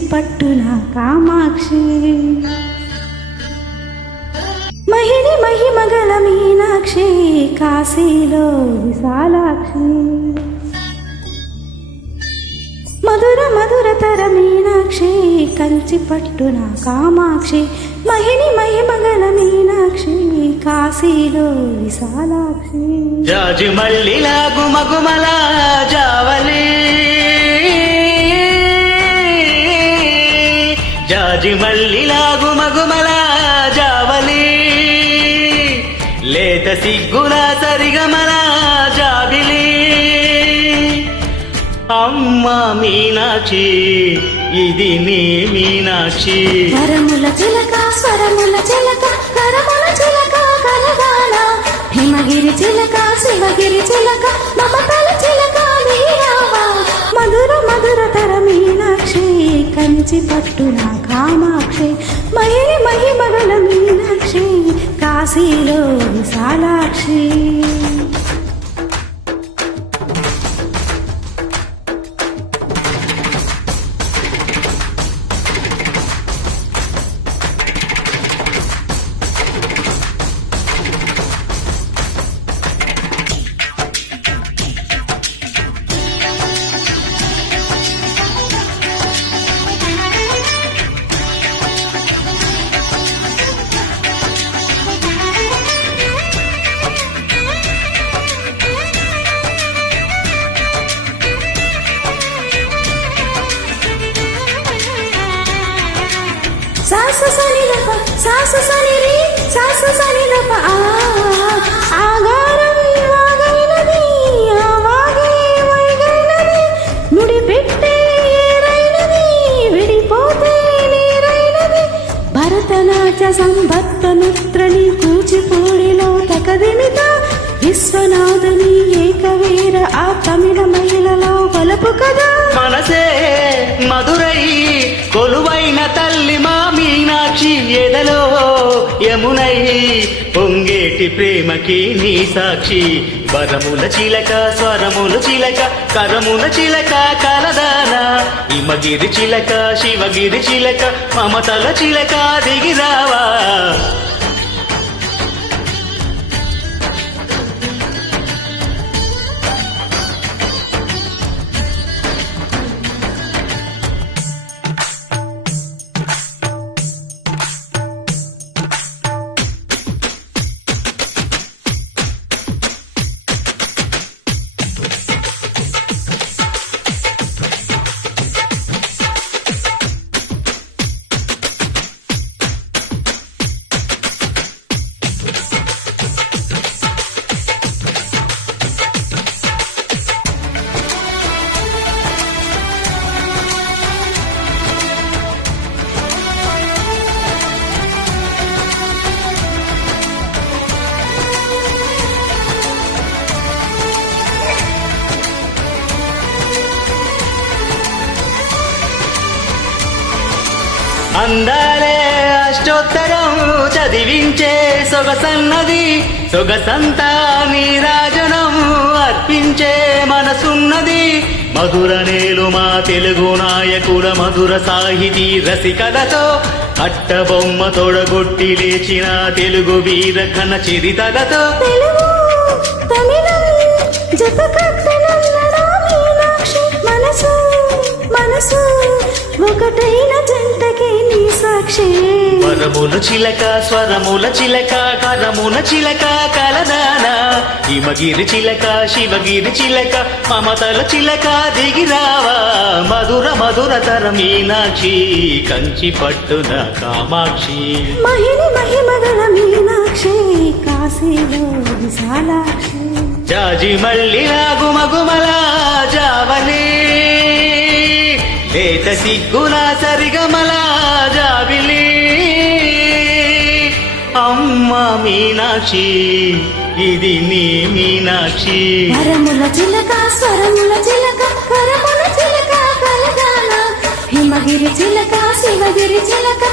కంచి పట్టున కామాక్షి మహిని మహిమగల మీనాక్షి కాశీలో విశాలాక్షి మధుర మధురతర మీనాక్షి కంచి పట్టున కామాక్షి మహిని మహిమగల మీనాక్షి కాశీలో విశాలాక్షి జాజి మల్లిలా గుమగుమల జావలి జాజి మల్లిలా గుమగుమల జావలి లేత సిగ్గుల సరిగమల జాబిలి అమ్మ మీనాక్షి ఇది నీ మీనాక్షి వరముల చిలక స్వరముల చిలక కరముల చిలక కలగాల హిమగిరి చిలక శివగిరి చిలక మమతల చిలక నీరావా మధుర మధురతర మీనాక్షి కంచి పట్టున కామాక్షి మహిని మహిమగల మీనాక్షి కాశీలో విశాలాక్షి సాసు సనిలప సాసు సనిరి సాసు సనిలప ఆగారం వాగైనది ఆవాగే వైగైనది ముడి పెట్టే ఏరైనది విడిపోతే నీరైనది భరతనాట్య సంభత్త మిత్రని కూచిపూడిలో తకదిమిత విశ్వనాథుని ఏకవీర ఆ తమిళ మహిళలో వలపు కదా మనసే మధురై కొలువైన తల్లి మా మీనాక్షి ఎదలో యమునై పొంగేటి ప్రేమకి నీ సాక్షి వరముల చిలక స్వరముల చిలక కరముల చిలక కలదాన హిమగిరి చిలక శివగిరి చిలక మమతల చిలక దిగిరావా అందాలే అష్టోత్తరం చదివించే సొగసన్నది సొగసంతా నీరాజనం అర్పించే మనసున్నది మధుర నేలు మా తెలుగు నాయకుల మధుర సాహితీ రసికలతో అట్టబొమ్మ తొడగొట్టి లేచిన తెలుగు వీర ఘన చరితలతో మనసు ఒకటైన జంటకి నీ సాక్షి వరముల చిలక స్వరముల చిలక కరముల చిలక కలదాన హిమగిరి చిలక శివగిరి చిలక మమతల చిలక దిగిరావా మధుర మధురతర మీనాక్షి కంచి పట్టున కామాక్షి మహిని మహిమగల మీనాక్షి కాశీలో విశాలాక్షి జాజి మల్లిలా గుమగుమల జావలి లేత సిగ్గుల సరిగమల జాబిలి అమ్మ మీనాక్షి ఇది నీ మీనాక్షి వరముల చిలక స్వరముల చిలక కరముల చిలక కలగాల హిమగిరి చిలక శివగిరి చిలక